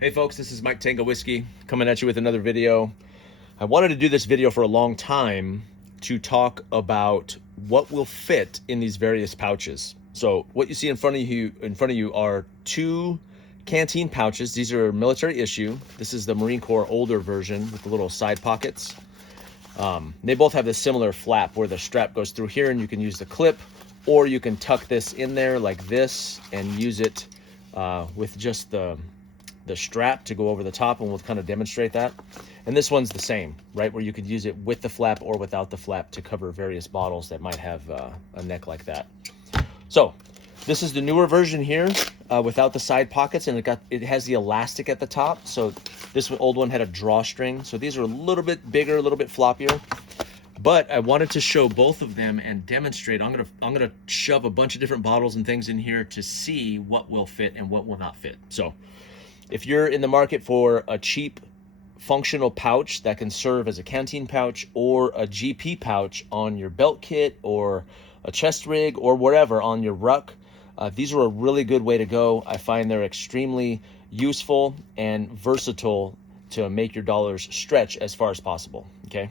Hey folks, this is Mike Tango Whiskey coming at you with another video. I wanted to do this video for a long time to talk about what will fit in these various pouches. So what you see in front of you are two canteen pouches. These are military issue. This is the Marine Corps older version with the little side pockets. They both have this similar flap where the strap goes through here and you can use the clip, or you can tuck this in there like this and use it with just the strap to go over the top, and we'll kind of demonstrate that. And this one's the same, right, where you could use it with the flap or without the flap to cover various bottles that might have a neck like that. So this is the newer version here without the side pockets, and it has the elastic at the top. So this old one had a drawstring, so these are a little bit bigger, a little bit floppier. But I wanted to show both of them and demonstrate. I'm gonna shove a bunch of different bottles and things in here to see what will fit and what will not fit. So if you're in the market for a cheap functional pouch that can serve as a canteen pouch or a GP pouch on your belt kit or a chest rig or wherever on your ruck, these are a really good way to go. I find they're extremely useful and versatile to make your dollars stretch as far as possible, okay?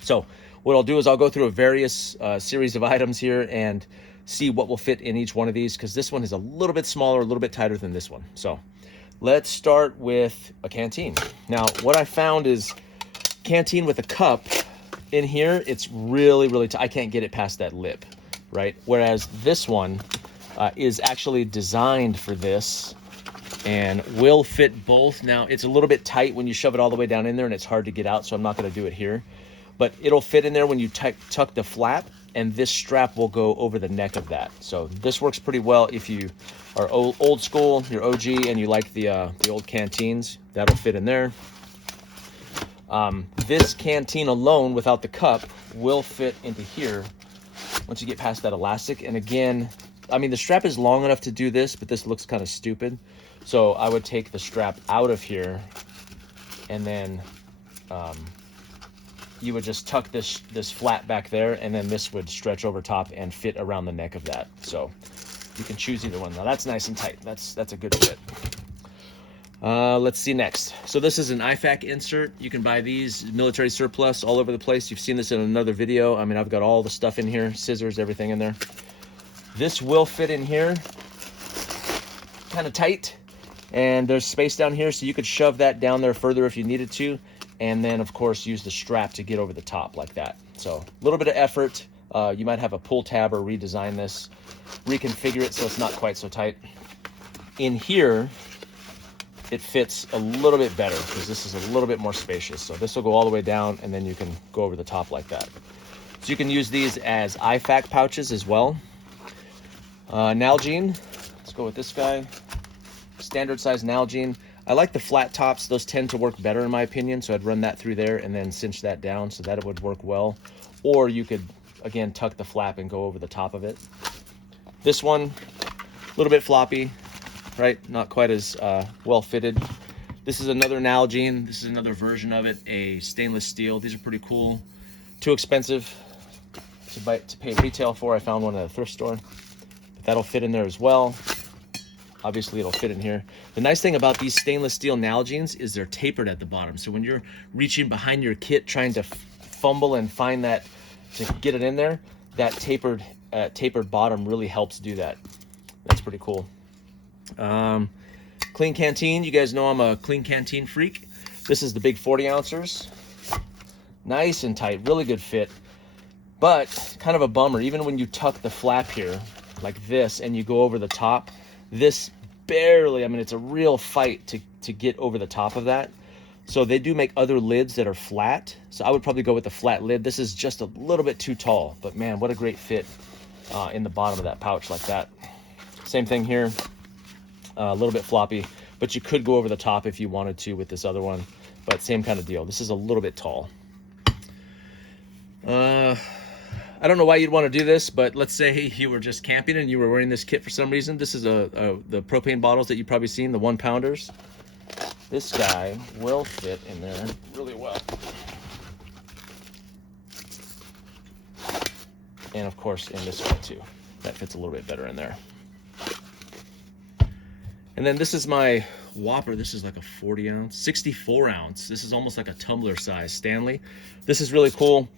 So what I'll do is I'll go through a various series of items here and see what will fit in each one of these, because this one is a little bit smaller, a little bit tighter than this one. So let's start with a canteen. Now, what I found is canteen with a cup in here, it's really, really tight. I can't get it past that lip, right? Whereas this one is actually designed for this and will fit both. Now, it's a little bit tight when you shove it all the way down in there and it's hard to get out, so I'm not gonna do it here. But it'll fit in there when you tuck the flap, and this strap will go over the neck of that. So this works pretty well if you are old school, you're OG, and you like the old canteens. That'll fit in there. This canteen alone, without the cup, will fit into here once you get past that elastic. And again, I mean, the strap is long enough to do this, but this looks kind of stupid. So I would take the strap out of here, and then you would just tuck this flap back there, and then this would stretch over top and fit around the neck of that. So you can choose either one. Now that's nice and tight. That's a good fit. Let's see next. So this is an IFAC insert. You can buy these military surplus all over the place. You've seen this in another video. I mean, I've got all the stuff in here, scissors, everything in there. This will fit in here, kind of tight, and there's space down here, so you could shove that down there further if you needed to. And then, of course, use the strap to get over the top like that. So a little bit of effort. You might have a pull tab or redesign this, reconfigure it so it's not quite so tight. In here, it fits a little bit better because this is a little bit more spacious. So this will go all the way down, and then you can go over the top like that. So you can use these as IFAC pouches as well. Nalgene, let's go with this guy. Standard size Nalgene. I like the flat tops. Those tend to work better in my opinion, so I'd run that through there and then cinch that down so that it would work well. Or you could, again, tuck the flap and go over the top of it. This one, a little bit floppy, right? Not quite as well fitted. This is another Nalgene. This is another version of it, a stainless steel. These are pretty cool. Too expensive to pay retail for. I found one at a thrift store. But that'll fit in there as well. Obviously, it'll fit in here. The nice thing about these stainless steel Nalgenes is they're tapered at the bottom. So when you're reaching behind your kit trying to fumble and find that, to get it in there, that tapered bottom really helps do that. That's pretty cool. Clean canteen. You guys know I'm a clean canteen freak. This is the big 40 ounces. Nice and tight, really good fit. But kind of a bummer, even when you tuck the flap here like this and you go over the top, this barely, I mean, it's a real fight to get over the top of that. So they do make other lids that are flat. So I would probably go with the flat lid. This is just a little bit too tall, but man, what a great fit in the bottom of that pouch like that. Same thing here, a little bit floppy, but you could go over the top if you wanted to with this other one, but same kind of deal. This is a little bit tall. I don't know why you'd want to do this, but let's say you were just camping and you were wearing this kit for some reason. This is the propane bottles that you've probably seen, the 1-pounders. This guy will fit in there really well. And of course in this one too. That fits a little bit better in there. And then this is my whopper. This is like a 40 ounce, 64 ounce. This is almost like a tumbler size Stanley. This is really cool.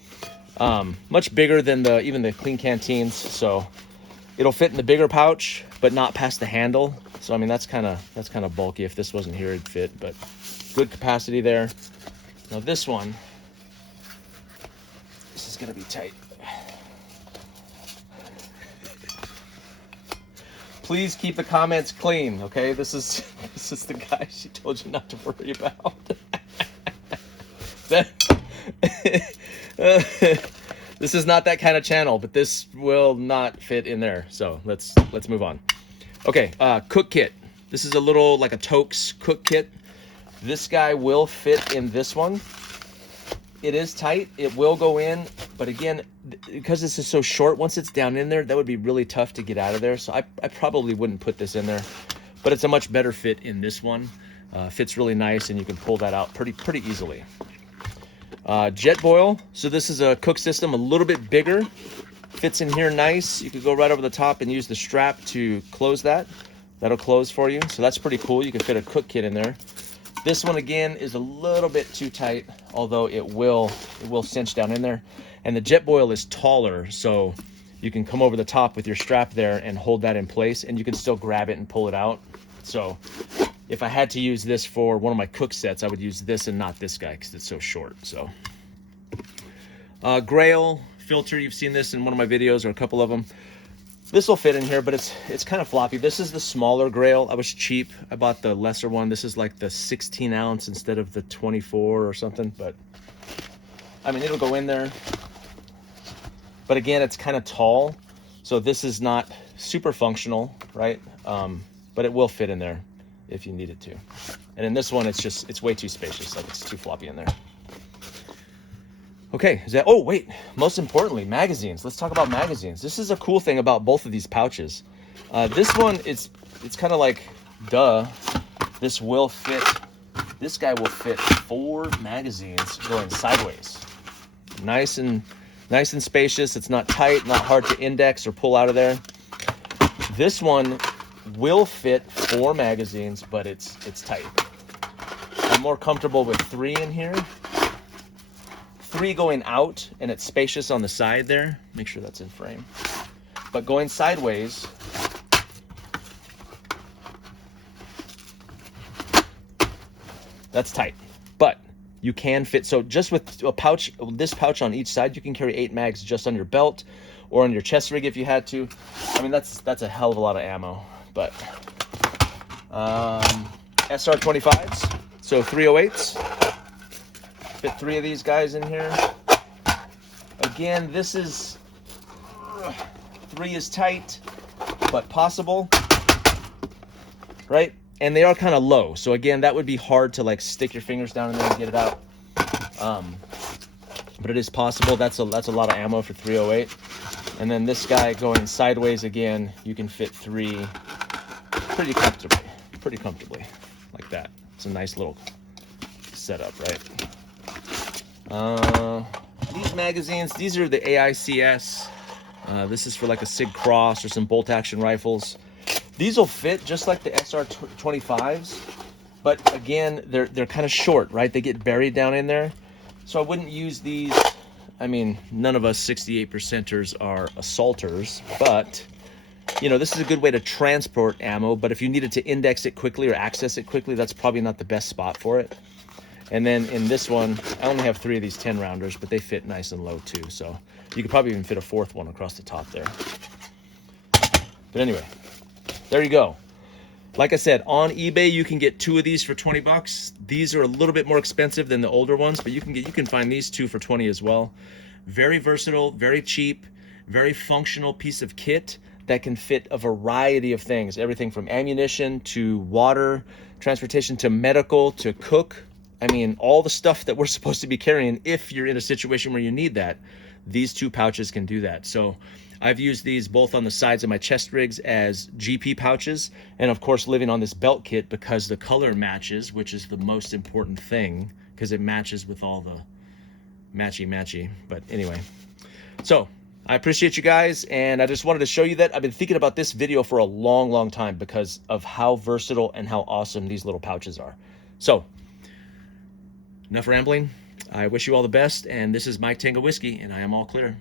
Much bigger than even the clean canteens. So it'll fit in the bigger pouch, but not past the handle. So, I mean, that's kind of bulky. If this wasn't here, it'd fit, but good capacity there. Now this one, this is gonna be tight. Please keep the comments clean, okay? This is the guy she told you not to worry about. This is not that kind of channel, but this will not fit in there. So let's move on. Okay, cook kit. This is a little like a Tokes cook kit. This guy will fit in this one. It is tight, it will go in, but again, because this is so short, once it's down in there, that would be really tough to get out of there. So I probably wouldn't put this in there, but it's a much better fit in this one. Fits really nice, and you can pull that out pretty easily. Jet boil. So this is a cook system, a little bit bigger. Fits in here nice. You could go right over the top and use the strap to close that. That'll close for you. So that's pretty cool. You can fit a cook kit in there. This one again is a little bit too tight, although it will cinch down in there. And the jet boil is taller, so you can come over the top with your strap there and hold that in place, and you can still grab it and pull it out. So if I had to use this for one of my cook sets, I would use this and not this guy because it's so short. So Grail filter, you've seen this in one of my videos or a couple of them. This will fit in here, but it's kind of floppy. This is the smaller Grail. I was cheap. I bought the lesser one. This is like the 16 ounce instead of the 24 or something, but I mean, it'll go in there. But again, it's kind of tall, so this is not super functional, right? But it will fit in there if you need it to. And in this one, it's way too spacious. Like, it's too floppy in there. Okay, oh wait, most importantly, magazines. Let's talk about magazines. This is a cool thing about both of these pouches. This one, it's kind of like, duh, this will fit, this guy will fit 4 magazines going sideways. Nice and spacious. It's not tight, not hard to index or pull out of there. This one will fit 4 magazines, but it's tight. I'm more comfortable with 3 in here. 3 going out, and it's spacious on the side there. Make sure that's in frame. But going sideways, that's tight. But you can fit, so just with a pouch, this pouch on each side, you can carry 8 mags just on your belt or on your chest rig if you had to. I mean, that's a hell of a lot of ammo. But SR25s, so 308s. Fit 3 of these guys in here. Again, this is 3 is tight, but possible, right? And they are kind of low, so again, that would be hard to like stick your fingers down in there and get it out. But it is possible. That's a lot of ammo for 308. And then this guy going sideways again, you can fit 3 pretty comfortably, like that. It's a nice little setup, right? These magazines, these are the AICS. This is for like a SIG Cross or some bolt action rifles. These will fit just like the SR25s, but again, they're kind of short, right? They get buried down in there. So I wouldn't use these. I mean, none of us 68%ers are assaulters, but you know, this is a good way to transport ammo, but if you needed to index it quickly or access it quickly, that's probably not the best spot for it. And then in this one, I only have 3 of these 10 rounders, but they fit nice and low too. So you could probably even fit a 4th one across the top there. But anyway, there you go. Like I said, on eBay, you can get 2 of these for 20 bucks. These are a little bit more expensive than the older ones, but you can find these 2 for 20 as well. Very versatile, very cheap, very functional piece of kit that can fit a variety of things. Everything from ammunition to water, transportation to medical to cook. I mean, all the stuff that we're supposed to be carrying if you're in a situation where you need that, these 2 pouches can do that. So I've used these both on the sides of my chest rigs as GP pouches, and of course living on this belt kit because the color matches, which is the most important thing, because it matches with all the matchy. But anyway, so I appreciate you guys, and I just wanted to show you that. I've been thinking about this video for a long, long time because of how versatile and how awesome these little pouches are. So, enough rambling. I wish you all the best, and this is Mike Tango Whiskey, and I am all clear.